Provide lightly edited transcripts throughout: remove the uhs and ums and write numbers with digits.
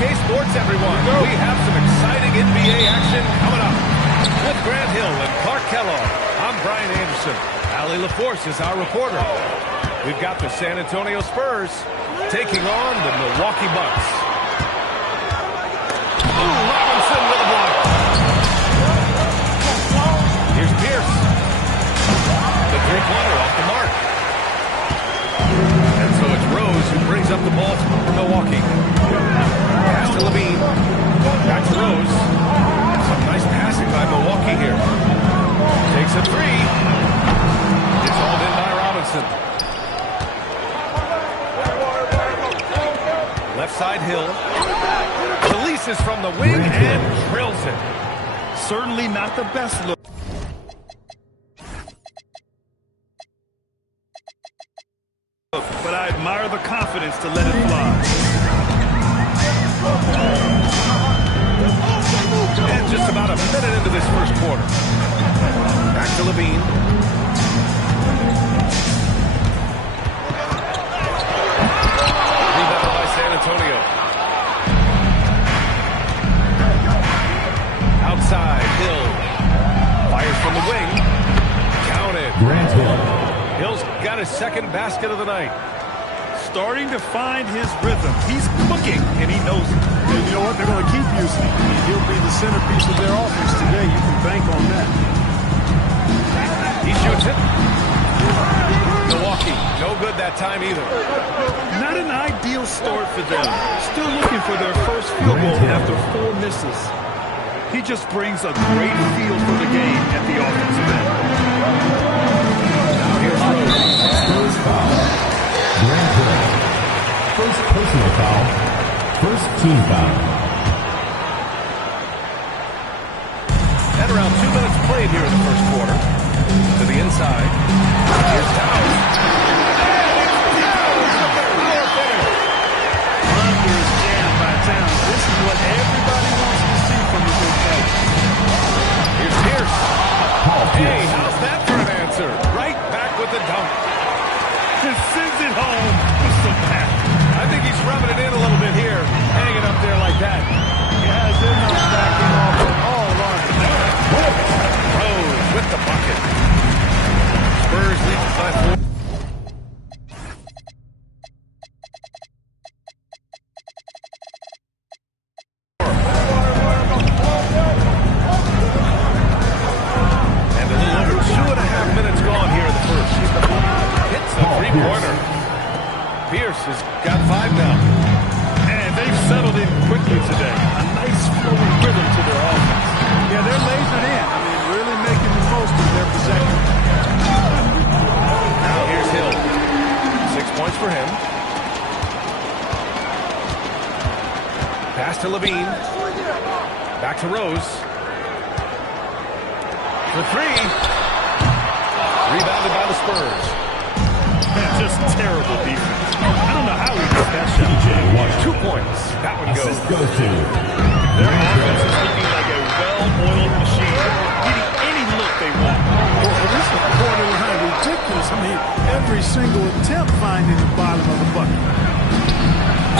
2K Sports, everyone. We have some exciting NBA action coming up. With Grant Hill and Clark Kellogg, I'm Brian Anderson. Allie LaForce is our reporter. We've got the San Antonio Spurs taking on the Milwaukee Bucks. Ooh, Robinson with a block. Here's Pierce. The three-pointer off the mark. And so it's Rose who brings up the ball for Milwaukee. Pass to Levine. Back to Rose. Some nice passing by Milwaukee here. Takes a three. It's hauled in by Robinson. Left side Hill. Releases from the wing and drills it. Certainly not the best look. But I admire the confidence to let it fly. And just about a minute into this first quarter. Back to Levine. Rebound by San Antonio. Outside, Hill. Fires from the wing. Counted. Grant Hill. Hill's got his second basket of the night. Starting to find his rhythm. He's cooking, and he knows it. And you know what? They're going to keep using him. He'll be the centerpiece of their offense today. You can bank on that. He shoots it. Milwaukee, no good that time either. Not an ideal start for them. Still looking for their first field goal after 4 misses. He just brings a great feel for the game at the offensive end. Now here's Rose. First foul. Grant Hill. First personal foul. First team foul. And around 2 minutes played here in the first quarter. To the inside. Here's Towns. Under is jammed by Towns. This is what everybody wants to see from the big guy. Here's Pierce. Hey, how's that for an answer? Right back with the dunk. And sends it home with some pat. I think he's rubbing it in a little bit here. Hanging up there like that. Yeah, they're not backing off at all, are they? Rose with the bucket. Spurs lead by 4. And a little over 2.5 minutes gone here in the first. Hits a three-pointer. Pierce has got 5 now. And they've settled in quickly today. A nice flowing rhythm to their offense. Yeah, they're lasered in. I mean, really making the most of their possession. Now here's Hill. 6 points for him. Pass to Levine. Back to Rose. For 3. Rebounded by the Spurs. Just terrible defense. I don't know how he gets that shot. 2 points. That one goes. Go to. Their offense is looking like a well-oiled machine, getting any look they want. Well, this is borderline ridiculous. I mean, every single attempt finding the bottom of the bucket.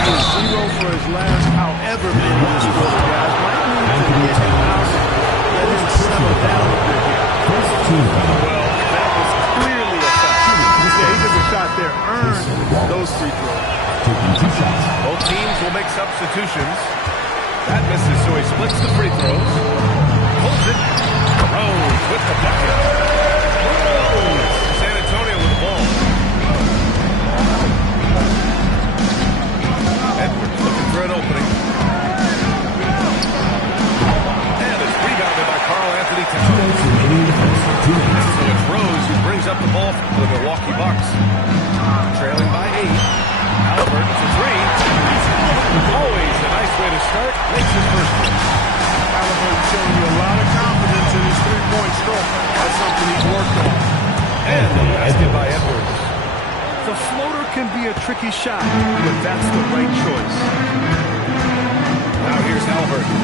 0 for his last however many this quarter, guys. Might need to get him out and let him settle down a bit here. First team foul. Well, that was clearly a foul. Yeah, he took a shot there, earned those free throws. Taking 2 shots. Both teams will make substitutions. That misses, so he splits the free throws. Pulls it. Rose with the bucket. Rose. San Antonio with the ball. Edwards looking for an opening. And it's rebounded by Karl Anthony Towns. And so it's Rose who brings up the ball for the Milwaukee Bucks. Trailing by 8. Halliburton for 3. Always a nice way to start. Makes his first one. Halliburton showing you a lot of confidence in his three-point stroke. That's something he's worked on. And the basket by Edwards. The floater can be a tricky shot, but that's the right choice. Now here's Halliburton.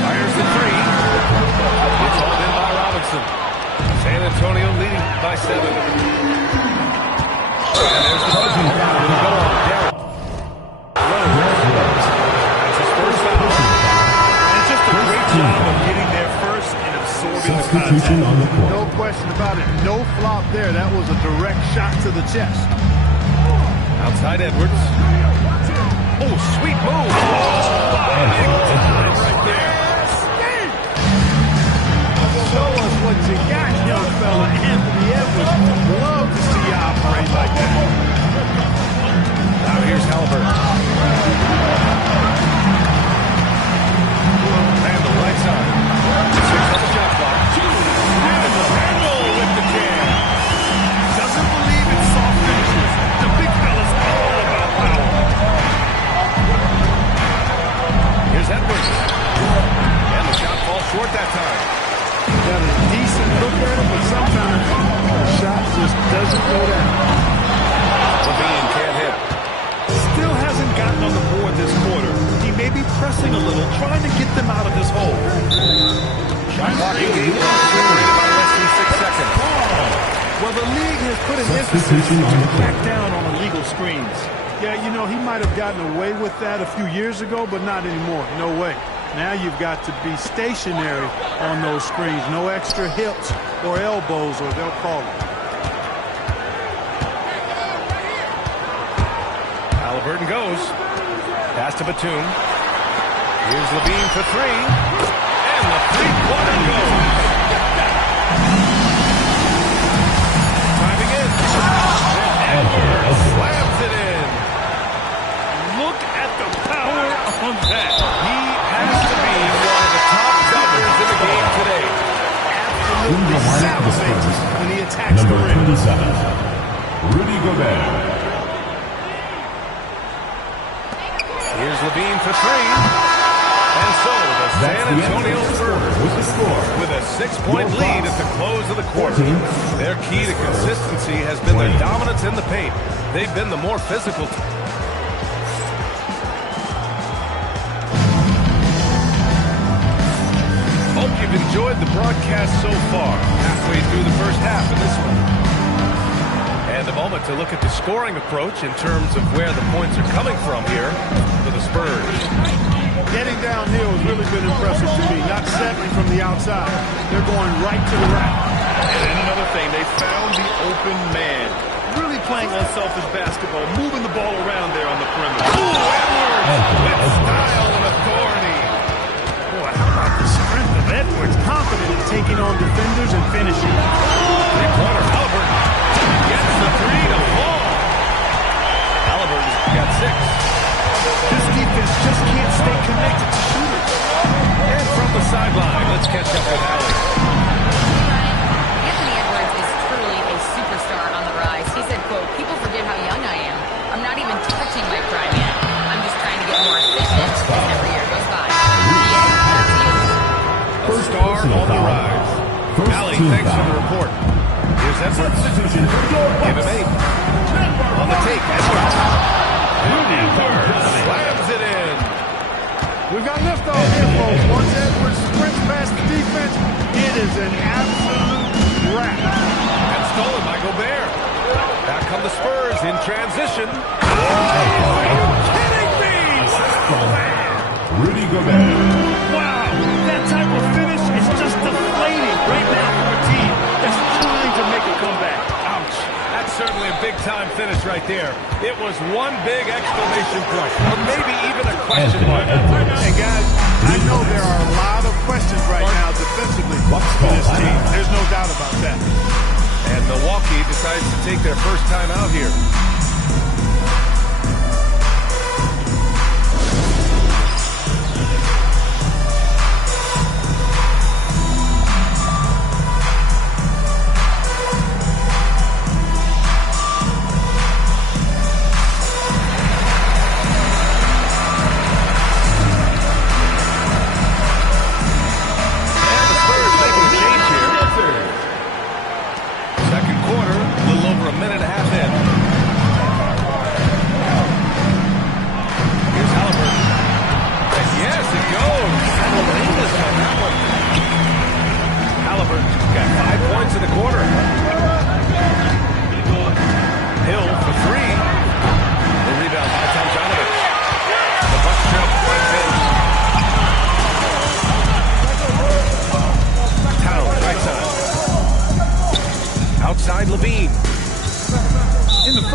Fires the 3. It's hauled in by Robinson. San Antonio leading by 7. And there's the foul. It'll go on Derrick. Rose Substitution on the court. No question about it. No flop there. That was a direct shot to the chest. Outside Edwards. Oh, sweet move. Oh, big time right there. Show us what you got, young fella. Anthony Edwards. Love to see you operate like that. Now here's Halliburton. And the right side. 6 on the shot clock. And Randall with the jam. Doesn't believe in soft finishes. The big fella's all about power. Here's Edwards. And the shot falls short that time. Got a decent look at it, but sometimes the shot just doesn't go down. Levine can't hit. Still hasn't gotten on the board this quarter. He may be pressing a little, trying to get them out of this hole. Shot clock in game 1, separated by less than 6 seconds. Well, the league has put an emphasis Substitution on the to court. crack down on illegal screens. Yeah, you know, he might have gotten away with that a few years ago, but not anymore. No way. Now you've got to be stationary on those screens. No extra hips or elbows, or they'll call it. Halliburton goes. Pass to Batum. Here's Levine for 3. And the three-pointer goes. Driving in. And Edwards slams it in. Look at the power on that. He has to be one of the top jumpers in the game today. In the lineup for the Spurs, When he attacks the number rim. 27, Rudy Gobert. Here's Levine for 3. And so the San Antonio Spurs With the score. with a 6-point lead at the close of the quarter. Their key to consistency has been their dominance in the paint. They've been the more physical team. Hope you've enjoyed the broadcast so far. Halfway through the first half in this one. And a moment to look at the scoring approach in terms of where the points are coming from here for the Spurs. Getting downhill has really been impressive to me. Not settling from the outside. They're going right to the rack. And another thing, they found the open man. Really playing unselfish basketball, moving the ball around there on the perimeter. Ooh, Edwards with style and authority. Boy, how about the strength of Edwards? Confident in taking on defenders and finishing. Three-pointer, Halliburton gets the 3 to fall. Halliburton got 6. This defense just can't stay connected to shooters. And from the sideline, let's catch up with Allie. Anthony Edwards is truly a superstar on the rise. He said, quote, "People forget how young I am. I'm not even touching my prime yet. I'm just trying to get more efficient as every year goes by." A star on the rise. Allie, thanks for the report. Here's Edwards. Substitution for Give him 8. On the take, Edwards. Edwards slams it in. We've got liftoff here, folks. Once Edwards sprints past the defense, it is an absolute wrap. And stolen by Gobert. Back come the Spurs in transition. Are you kidding me? Rudy Gobert. Wow, that type of finish is just deflating right now from a team that's trying to make a comeback. Ouch. That's certainly a big-time finish right there. It was one big exclamation point, or maybe even a question mark. And guys, I know there are a lot of questions right now defensively for this team. There's no doubt about that. And Milwaukee decides to take their first time out here.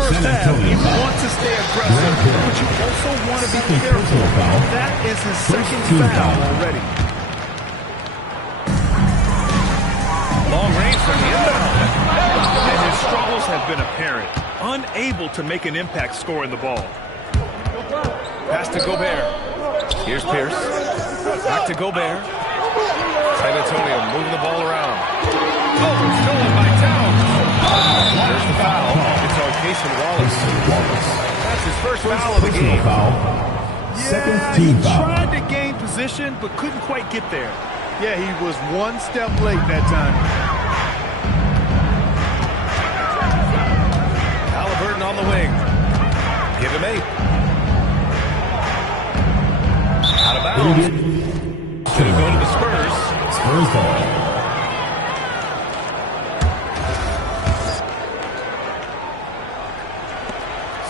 first half, he wants to stay aggressive, but you also want to be careful. That is his second foul already. Long range from the inbound. And his struggles have been apparent. Unable to make an impact scoring the ball. Pass to Gobert. Here's Pierce. Back to Gobert. San Antonio moving the ball around. Oh, stolen by Towns. There's the foul. It's on Cason Wallace. That's his first foul of the game. Second Yeah, team he foul. tried to gain position, but couldn't quite get there. Yeah, he was one step late that time. Halliburton on the wing. Give him 8. Out of bounds. Should have gone to the Spurs. Spurs ball.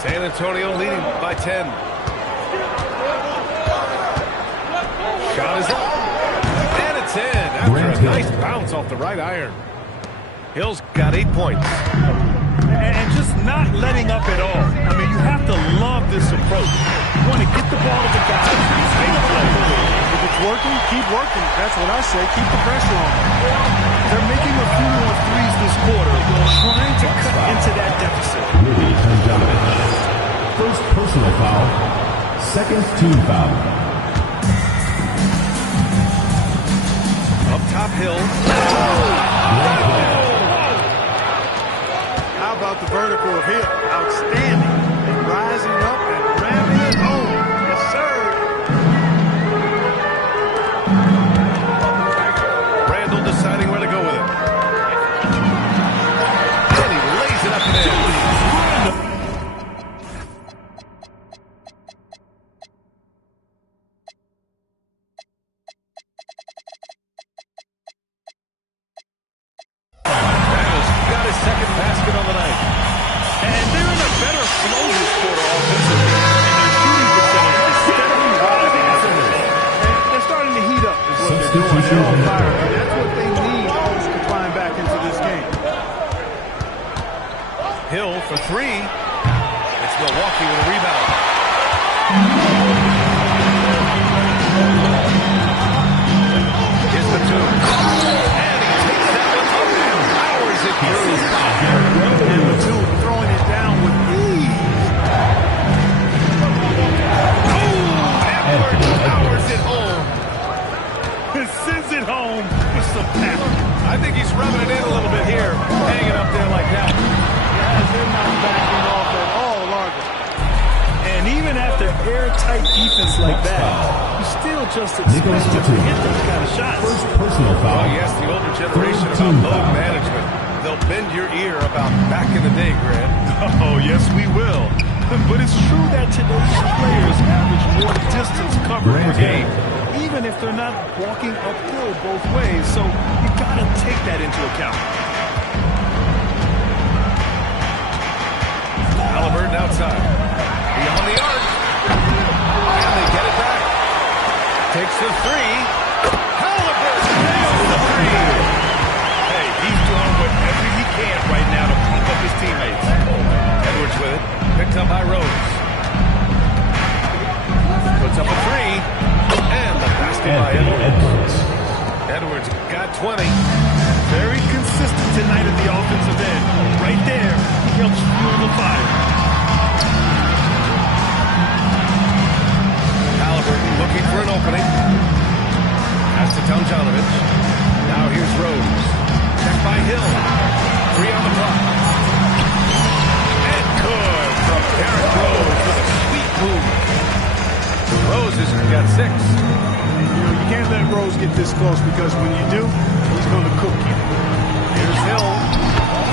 San Antonio leading by 10. Shot is up. And it's in after a nice bounce off the right iron. Hill's got 8 points. And just not letting up at all. I mean, you have to love this approach. You want to get the ball to the guys and make a play. If it's working, keep working. That's what I say. Keep the pressure on. They're making a few more threes this quarter, trying to cut into that deficit. Rudy Tomjanovich. First personal foul. Second team foul. Up top, Hill. How about the vertical of Hill? Outstanding. And rising up and ramming it home. Yes, sir. Randall deciding where to go with it. And he lays it up and in. Randall's got his second basket on the night. And they're in a better flow this quarter offensively. And their shooting percentage is steadily rising as a result. And they're starting to heat up is what they're doing. They're on fire. And that's what they need to climb back into this game. Hill for 3. It's Milwaukee with a rebound. Here's the 2. And he takes that one up and powers it through. And the two throwing it down with ease. Edwards powers it home. Sends it home with some power. I think he's rubbing it in a little bit here, hanging up there like that. Guys, they're not backing off at all, Largo. And even after airtight defense like that, you still just expect to hit those kind of shots. First personal foul. Oh, yes, the older generation about load management. They'll bend your ear about back in the day, Grant. Oh, yes, we will. But it's true that today's players average more distance covered per game, even if they're not walking uphill both ways. So you got to take that into account. Halliburton outside. Beyond the arc. And they get it back. Takes the 3. Halliburton nails the 3. Hey, he's doing whatever he can right now to pump up his teammates. Edwards with it. Picked up by Rose. Puts up a 3. And the basket by Edwards. Edwards got 20. Very consistent tonight at the offensive end. Right there, helps fuel the fire. Halliburton looking for an opening. Pass to Tomjanovich. Now here's Rose. Checked by Hill. 3 on the clock. And good from Derrick Rose with a sweet move. Rose has got 6. You know, you can't let Rose get this close because when you do, he's going to cook you. Here's Hill.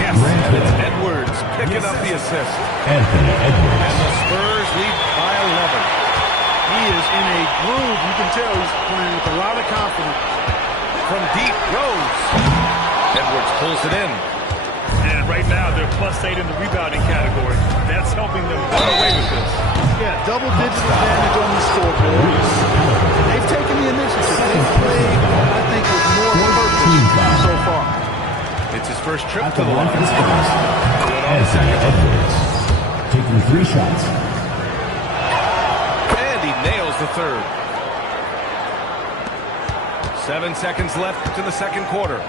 Yes, and it's Edwards picking up the assist. Anthony Edwards. And the Spurs lead by 11. He is in a groove. You can tell he's playing with a lot of confidence. From deep, Rose. Edwards pulls it in. And right now, they're +8 in the rebounding category. That's helping them run away with this. Yeah, double-digit advantage on the scoreboard. They've taken the initiative. They've played, I think, with more purpose so far. It's his first trip At to the the line line. for the Spurs, Good on the Anthony second. Edwards. through 3 shots. And he nails the third. 7 seconds left in the second quarter.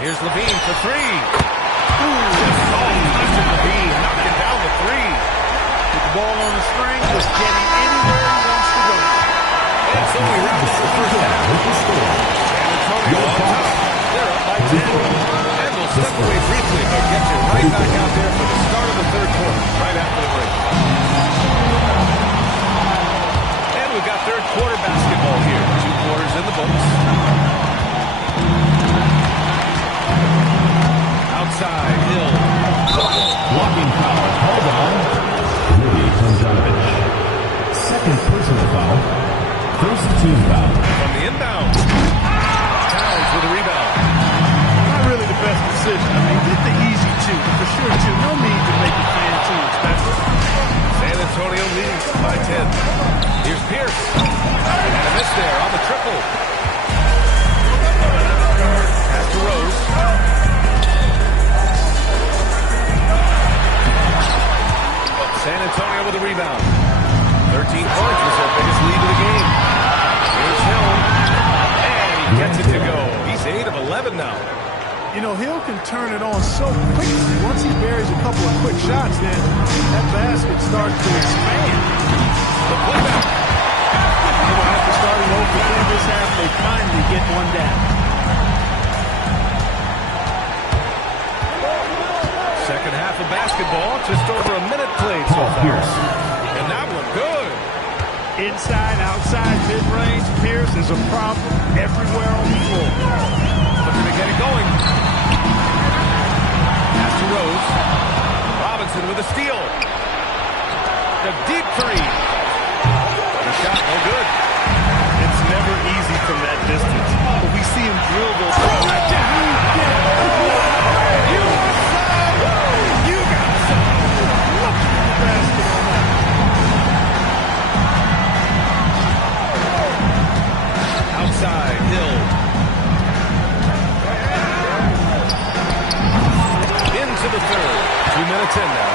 Here's Levine for 3. Just touching Levine, knocking down the 3. With the ball on the string, just getting anywhere he wants to go. And so we wrap up the first half. San Antonio on top. They're up by 10. And we'll step away briefly, but get you right back out there for the start of the third quarter, right after the break. And we've got third quarter basketball here. 2 quarters in the books. Outside, Hill. Blocking foul called on Yuri Tomjanovich. Second personal foul. First team foul. From the inbound. Towns with a rebound. Not really the best decision. I mean, get the easy 2, but for sure 2. No need to make it fan too expensive. San Antonio leads by 10. Here's Pierce. And a miss there on the triple. Pass to Rose. San Antonio with a rebound. 13 points was their biggest lead of the game. Here's Hill. And he gets it to go. He's 8 of 11 now. You know, Hill can turn it on so quickly. Once he buries a couple of quick shots, then that basket starts to expand. The putback. After starting over this half, they finally get one down. Second half of basketball, just over a minute played so far. Pierce. And that one good. Inside, outside, mid-range, Pierce is a problem everywhere on the floor. Looking to get it going. Pass to Rose. Robinson with a steal. The deep 3. The shot, no good. It's never easy from that distance, but we see him drill those shots right down. You got some. Look at the basket on that. Outside, Hill. Into the third. 2 minutes in now.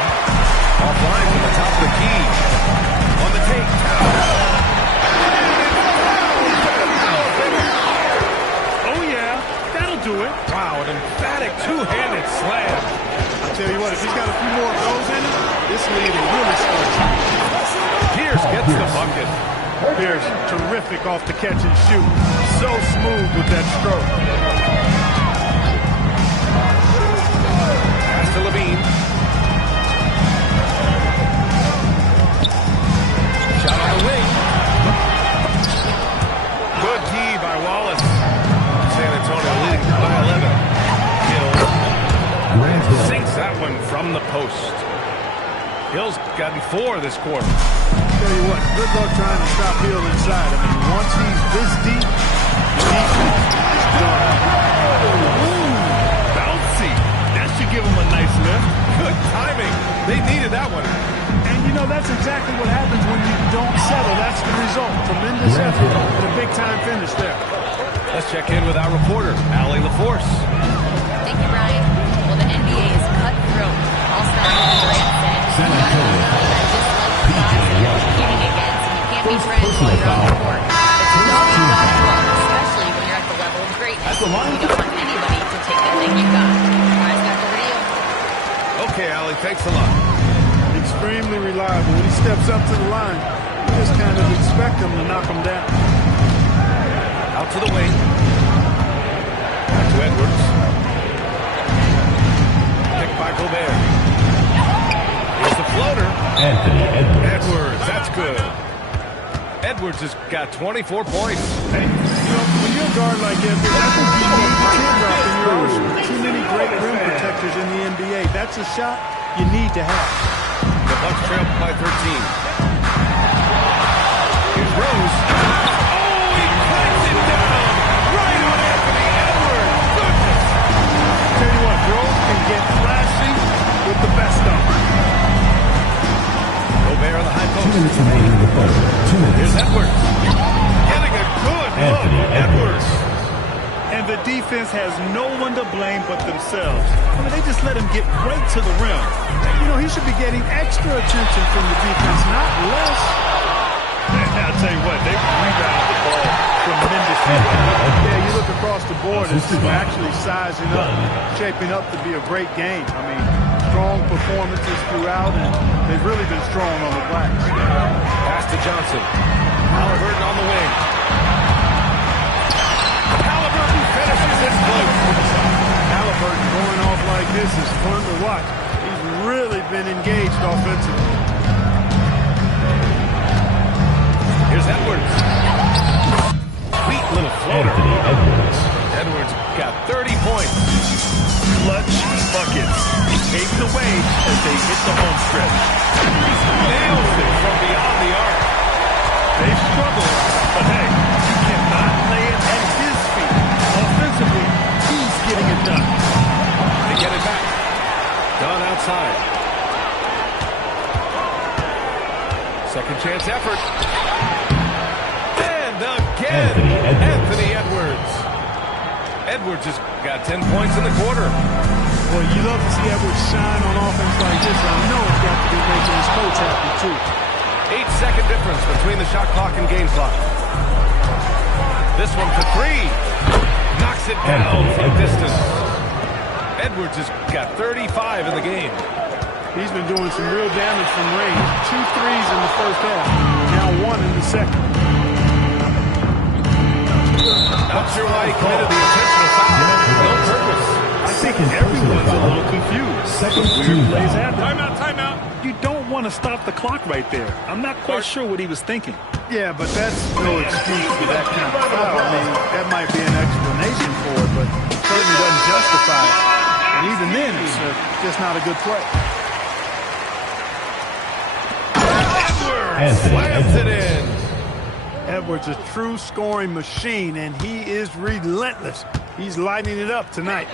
Offline from the top of the key. On the take. Oh, yeah, that'll do it. Wow, an emphatic two-handed slam. I'll tell you what, if he's got a few more of those in him, this lead will really start. Pierce gets the bucket. Pierce, terrific off the catch and shoot. So smooth with that stroke. Pass to Levine. Shot on the wing. Good key by Wallace. San Antonio leading by 11. Hill sinks that one from the post. Hill's gotten 4 this quarter. Tell you what, good luck trying to stop Hill inside. I mean, once he's this deep, the defense is done. Bouncy. That should give him a nice lift. Good timing. They needed that one. And, you know, that's exactly what happens when you don't settle. That's the result. Tremendous effort and a big-time finish there. Let's check in with our reporter, Allie LaForce. Thank you, Ryan. Well, the NBA is cutthroat. All-Star Kevin Durant said, you got to know that just like the guys that you're competing against, and you can't be friends while you're on the court. It's really cutthroat, especially when you're at the level of greatness. You don't want anybody to take the thing you got. Guys, back over to you. Okay, Allie, thanks a lot. Extremely reliable. When he steps up to the line, you just kind of expect him to knock him down. Out to the wing. Back to Edwards. Picked by Gobert. Here's the floater. Anthony Edwards. Edwards, that's good. Edwards has got 24 points. Hey, you know, when you're a guard like Edwards, I think you need a teardrop in your arsenal. Too many great rim protectors in the NBA. That's a shot you need to have. The Bucks trail by 13. Here's Rose. Oh, he clanks it down. Right on Anthony Edwards. Goodness. Tell you what, Rose can get flashy with the best of them. Gobert on the high 2 post. minutes remaining in the third. 2 minutes. Here's Edwards. Getting a good look. Anthony Edwards. And the defense has no one to blame but themselves. I mean, they just let him get right to the rim. You know, he should be getting extra attention from the defense, not less. I'll tell you what, they rebounded the ball tremendously. Yeah, you look across the board, it's actually sizing up, shaping up to be a great game. I mean, strong performances throughout, and they've really been strong on the glass. Pass to Johnson. Halliburton on the wing. Halliburton finishes it close. Halliburton going off like this is fun to watch. He's really been engaged offensively. Here's Edwards. Sweet little floater. Anthony Edwards. Edwards got 30 points. Clutch buckets. He paved the way as they hit the home stretch. Nails it from beyond the arc. They struggle, but hey, you cannot lay it at his feet. Offensively, he's getting it done. They get it back. Done outside. Second chance effort. And again, Anthony Edwards. Edwards has got 10 points in the quarter. Well, you love to see Edwards shine on offense like this. I know it's got to be making his coach happy, too. 8-second difference between the shot clock and game clock. This one for three. Knocks it down from distance. Edwards has got 35 in the game. He's been doing some real damage from range. 2 threes in the first half. Now 1 in the second. Not sure why he committed the intentional foul. No purpose. I think everyone's a little confused. Second Weird plays foul. happen. Timeout. You don't want to stop the clock right there. I'm not quite sure what he was thinking. Yeah, but that's no excuse for that kind of foul. I mean, that might be an explanation for it, but it certainly doesn't justify it. And even then, it's just not a good play. Slams it in. Edwards, a true scoring machine, and he is relentless. He's lighting it up tonight.